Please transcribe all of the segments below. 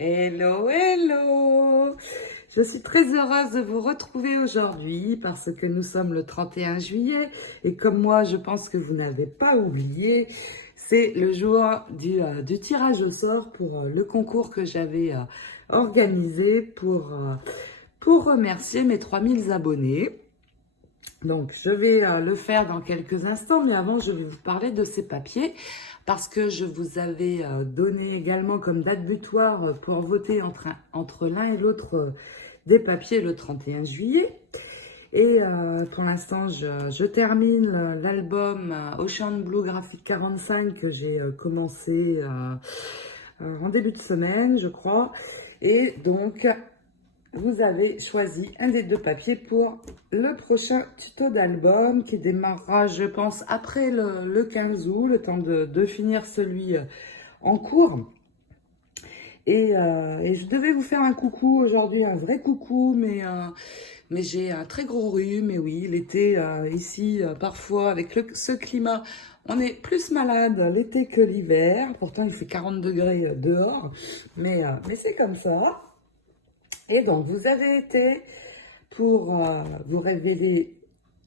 Hello, hello! Je suis très heureuse de vous retrouver aujourd'hui parce que nous sommes le 31 juillet et comme moi, je pense que vous n'avez pas oublié, c'est le jour du tirage au sort pour le concours que j'avais organisé pour remercier mes 3000 abonnés. Donc, je vais le faire dans quelques instants, mais avant, je vais vous parler de ces papiers parce que je vous avais donné également comme date butoir pour voter entre l'un et l'autre des papiers le 31 juillet. Et pour l'instant, je termine l'album Ocean Blue Graphic 45 que j'ai commencé en début de semaine, je crois. Et donc, vous avez choisi un des deux papiers pour le prochain tuto d'album qui démarrera, je pense, après le 15 août, le temps de finir celui en cours. Et je devais vous faire un coucou aujourd'hui, un vrai coucou, mais j'ai un très gros rhume. Et oui, l'été, ici, parfois, avec ce climat, on est plus malade l'été que l'hiver. Pourtant, il fait 40 degrés dehors, mais c'est comme ça. Et donc, vous avez été, pour vous révéler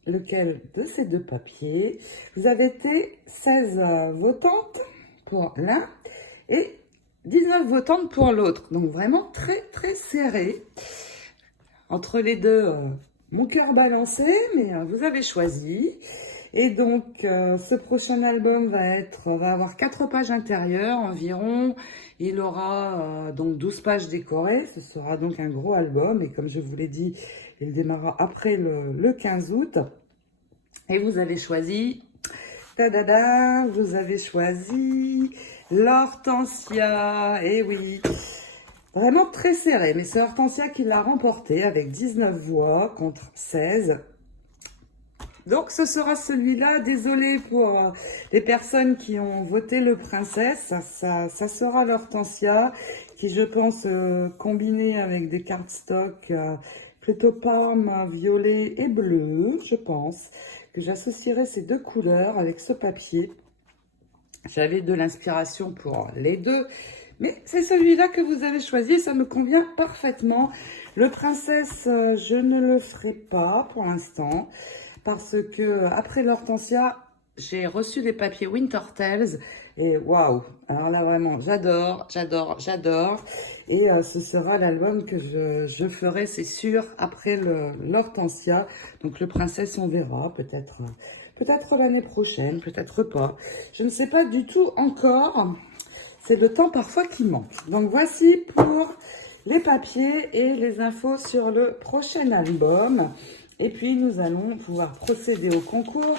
lequel de ces deux papiers, vous avez été 16 votantes pour l'un et 19 votantes pour l'autre. Donc, vraiment très, très serré. Entre les deux, mon cœur balancé, mais vous avez choisi. Et donc, ce prochain album va avoir 4 pages intérieures environ. Il aura donc 12 pages décorées. Ce sera donc un gros album. Et comme je vous l'ai dit, il démarrera après le 15 août. Et vous avez choisi, tadada, vous avez choisi l'Hortensia. Et oui, vraiment très serré. Mais c'est Hortensia qui l'a remporté avec 19 voix contre 16. Donc, ce sera celui-là. Désolée pour les personnes qui ont voté le Princesse. Ça sera l'Hortensia qui, je pense, combiné avec des cardstock plutôt parme, violet et bleu, je pense, que j'associerai ces deux couleurs avec ce papier. J'avais de l'inspiration pour les deux, mais c'est celui-là que vous avez choisi et ça me convient parfaitement. Le Princesse, je ne le ferai pas pour l'instant. Parce que après l'Hortensia, j'ai reçu les papiers Winter Tales et waouh! Alors là vraiment, j'adore, j'adore, j'adore. Et ce sera l'album que je ferai, c'est sûr, après l'Hortensia. Donc le Princesse, on verra, peut-être l'année prochaine, peut-être pas. Je ne sais pas du tout encore. C'est le temps parfois qui manque. Donc voici pour les papiers et les infos sur le prochain album. Et puis, nous allons pouvoir procéder au concours.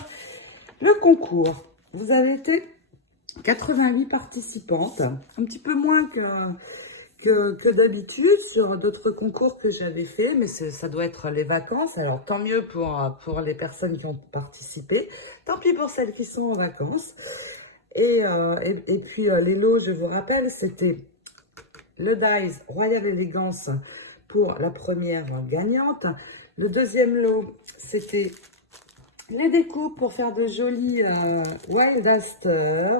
Le concours, vous avez été 88 participantes, un petit peu moins que d'habitude sur d'autres concours que j'avais fait, mais ça doit être les vacances. Alors, tant mieux pour les personnes qui ont participé. Tant pis pour celles qui sont en vacances. Et puis, les lots, je vous rappelle, c'était le Dies Royal Elegance pour la première gagnante. Le deuxième lot, c'était les découpes pour faire de jolis Wild Aster.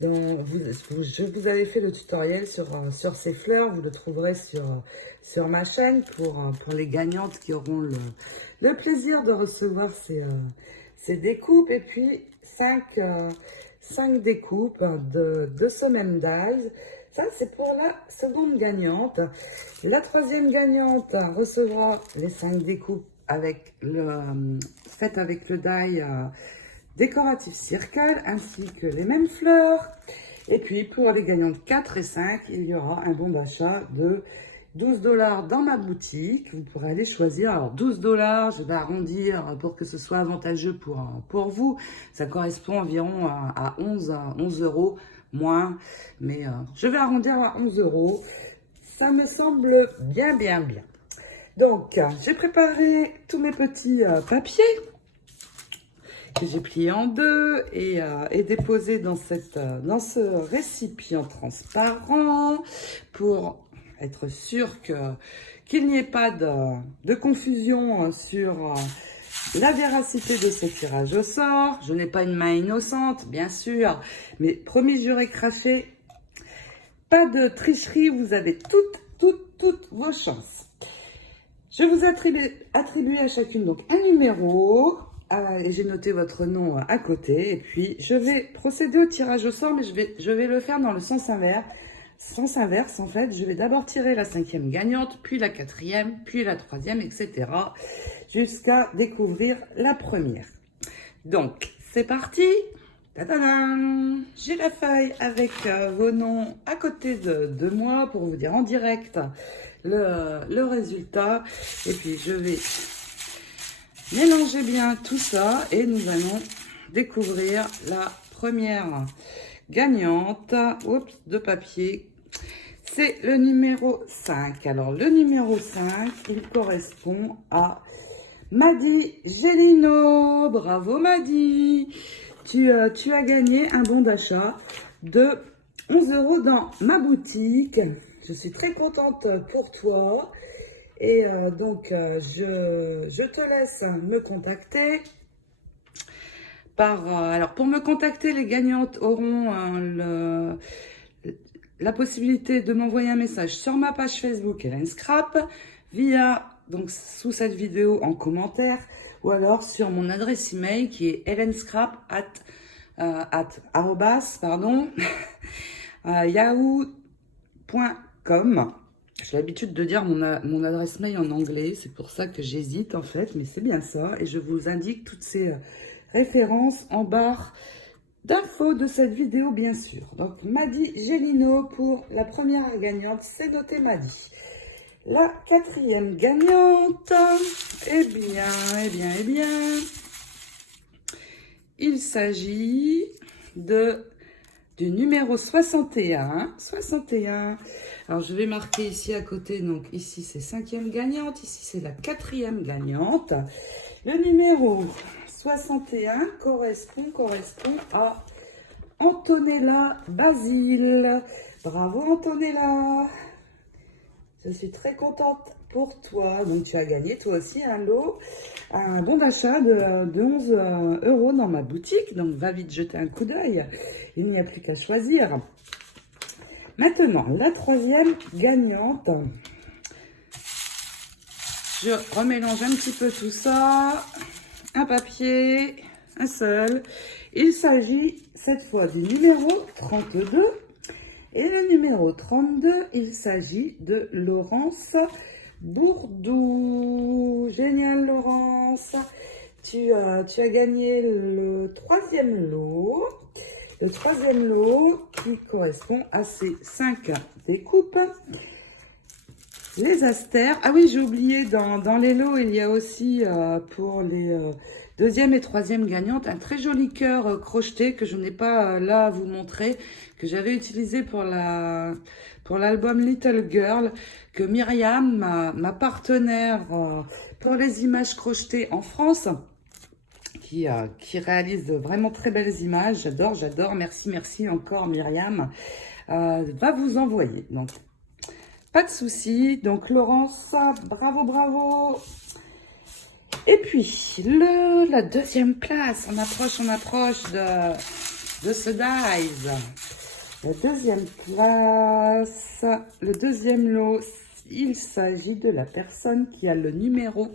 Je vous avais fait le tutoriel sur ces fleurs. Vous le trouverez sur ma chaîne pour les gagnantes qui auront le plaisir de recevoir ces découpes. Et puis, 5 découpes de ce même dies. Ça, c'est pour la seconde gagnante. La troisième gagnante recevra les 5 découpes faites avec le die décoratif circle, ainsi que les mêmes fleurs. Et puis, pour les gagnantes 4 et 5, il y aura un bon d'achat de 12 $ dans ma boutique. Vous pourrez aller choisir. Alors, 12 $, je vais arrondir pour que ce soit avantageux pour vous. Ça correspond environ à 11 € moins, mais je vais arrondir à 11 €. Ça me semble bien, bien, bien. Donc, j'ai préparé tous mes petits papiers que j'ai pliés en deux et déposés dans ce récipient transparent pour être sûr qu'il n'y ait pas de confusion sur la véracité de ce tirage au sort. Je n'ai pas une main innocente, bien sûr, mais promis, juré, craché, Pas de tricherie, vous avez toutes vos chances. Je vous attribue à chacune donc un numéro. Et j'ai noté votre nom à côté. Et puis, je vais procéder au tirage au sort, mais je vais le faire dans le sens inverse. Sens inverse, en fait, je vais d'abord tirer la 5e gagnante, puis la 4e, puis la 3e, etc. jusqu'à découvrir la première. Donc, c'est parti. Tadadam. J'ai la feuille avec vos noms à côté de moi pour vous dire en direct le résultat. Et puis, je vais mélanger bien tout ça et nous allons découvrir la première gagnante. Oups, de papier. C'est le numéro 5. Alors, le numéro 5, il correspond à Madi Gélino. Bravo, Madi. Tu as gagné un bon d'achat de 11 € dans ma boutique. Je suis très contente pour toi. Et je te laisse me contacter. Alors, pour me contacter, les gagnantes auront la possibilité de m'envoyer un message sur ma page Facebook Hélène Scrap, donc sous cette vidéo en commentaire, ou alors sur mon adresse email qui est yahoo.com. J'ai l'habitude de dire mon adresse mail en anglais, c'est pour ça que j'hésite en fait, mais c'est bien ça. Et je vous indique toutes ces références en barre d'infos de cette vidéo, bien sûr. Donc, Madi Gélino pour la première gagnante, c'est noté Madi. La 4e gagnante, eh bien, il s'agit du numéro 61. 61. Alors, je vais marquer ici à côté, donc ici c'est 5e gagnante, ici c'est la 4e gagnante. Le numéro 61 correspond à Antonella Basile. Bravo Antonella. Je suis très contente pour toi. Donc tu as gagné toi aussi un lot, un bon d'achat de 11 € dans ma boutique. Donc va vite jeter un coup d'œil. Il n'y a plus qu'à choisir. Maintenant, la 3e gagnante. Je remélange un petit peu tout ça. Un papier, un seul. Il s'agit cette fois du numéro 32. Et le numéro 32, il s'agit de Laurence Bourdou. Génial Laurence. Tu as gagné le 3e lot. Le 3e lot qui correspond à ces 5 découpes. Les astères. Ah oui, j'ai oublié, dans les lots, il y a aussi pour les 2e et 3e gagnantes, un très joli cœur crocheté que je n'ai pas là à vous montrer, que j'avais utilisé pour l'album Little Girl, que Myriam, ma partenaire pour les images crochetées en France, qui réalise de vraiment très belles images. J'adore. Merci encore Myriam. Va vous envoyer. Donc, pas de souci. Donc, Laurence, bravo. Et puis, la 2e place. On approche de ce dive. La 2e place, le 2e lot, il s'agit de la personne qui a le numéro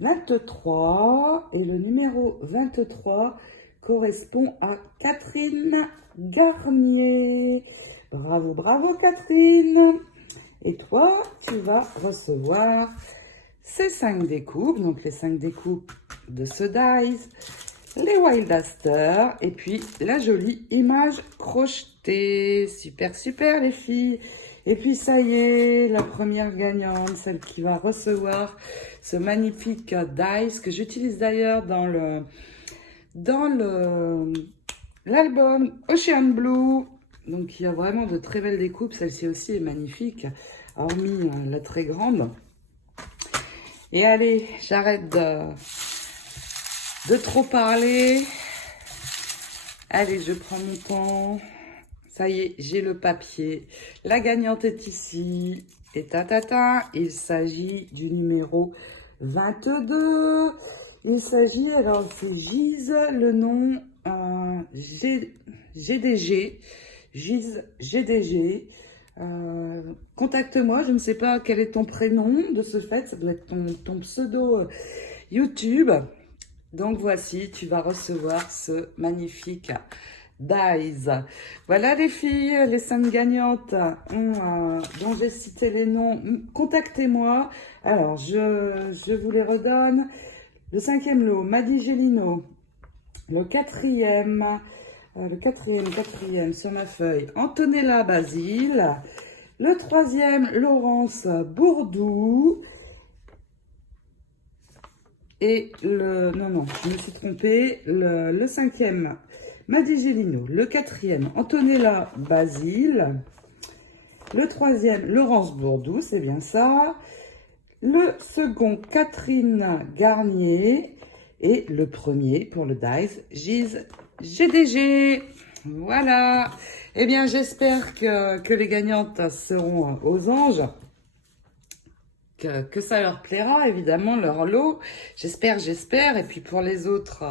23. Et le numéro 23 correspond à Catherine Garnier. Bravo Catherine. Et toi, tu vas recevoir ces 5 découpes, donc les 5 découpes de ce dies, les Wild Aster, et puis la jolie image crochetée. Super les filles. Et puis ça y est, la première gagnante, celle qui va recevoir ce magnifique dies que j'utilise d'ailleurs dans l'album Ocean Blue. Donc, il y a vraiment de très belles découpes. Celle-ci aussi est magnifique, hormis la très grande. Et allez, j'arrête de trop parler. Allez, je prends mon temps. Ça y est, j'ai le papier. La gagnante est ici. Et il s'agit du numéro 22. Il s'agit, alors c'est Gise, le nom GDG. Gise GDG. Contacte-moi, je ne sais pas quel est ton prénom, de ce fait, ça doit être ton pseudo YouTube. Donc voici, tu vas recevoir ce magnifique dies. Voilà les filles, les 5 gagnantes dont j'ai cité les noms. Contactez-moi. Alors, je vous les redonne. Le 5e lot, Madi Gélino. Le 4e, sur ma feuille, Antonella Basile. Le 3e, Laurence Bourdou. Et non, je me suis trompée. Le 5e, Madi Gélino. Le 4e, Antonella Basile. Le 3e, Laurence Bourdou, c'est bien ça. Le second, Catherine Garnier. Et le premier, pour le dice, Gise GDG. Voilà. Eh bien, j'espère que les gagnantes seront aux anges. Que ça leur plaira, évidemment, leur lot. J'espère. Et puis pour les autres,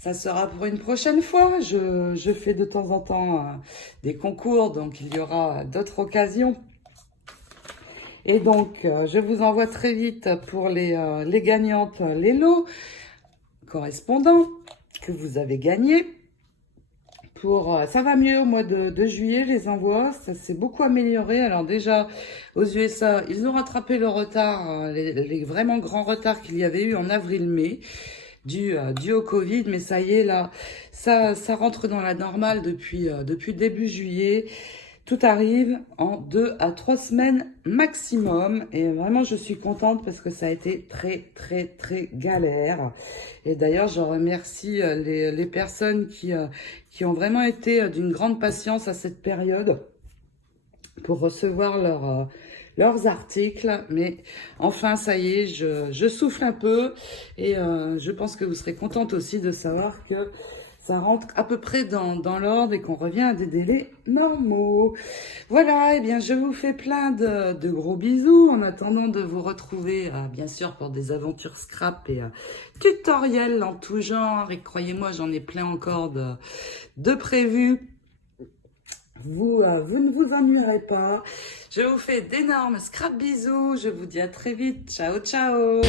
ça sera pour une prochaine fois. Je fais de temps en temps des concours, donc il y aura d'autres occasions. Et donc, je vous envoie très vite pour les gagnantes, les lots correspondants que vous avez gagnés. Ça va mieux au mois de juillet, les envois, ça s'est beaucoup amélioré. Alors déjà, aux USA, ils ont rattrapé le retard, les vraiment grands retards qu'il y avait eu en avril-mai, dû au Covid, mais ça y est, là, ça rentre dans la normale depuis début juillet. Tout arrive en 2 à 3 semaines maximum. Et vraiment, je suis contente parce que ça a été très galère. Et d'ailleurs, je remercie les personnes qui ont vraiment été d'une grande patience à cette période pour recevoir leurs articles. Mais enfin, ça y est, je souffle un peu. Et je pense que vous serez contente aussi de savoir que ça rentre à peu près dans l'ordre et qu'on revient à des délais normaux. Voilà, et bien je vous fais plein de gros bisous en attendant de vous retrouver, bien sûr, pour des aventures scrap et tutoriels en tout genre. Et croyez-moi, j'en ai plein encore de prévus. Vous ne vous ennuierez pas. Je vous fais d'énormes scrap bisous. Je vous dis à très vite. Ciao, ciao.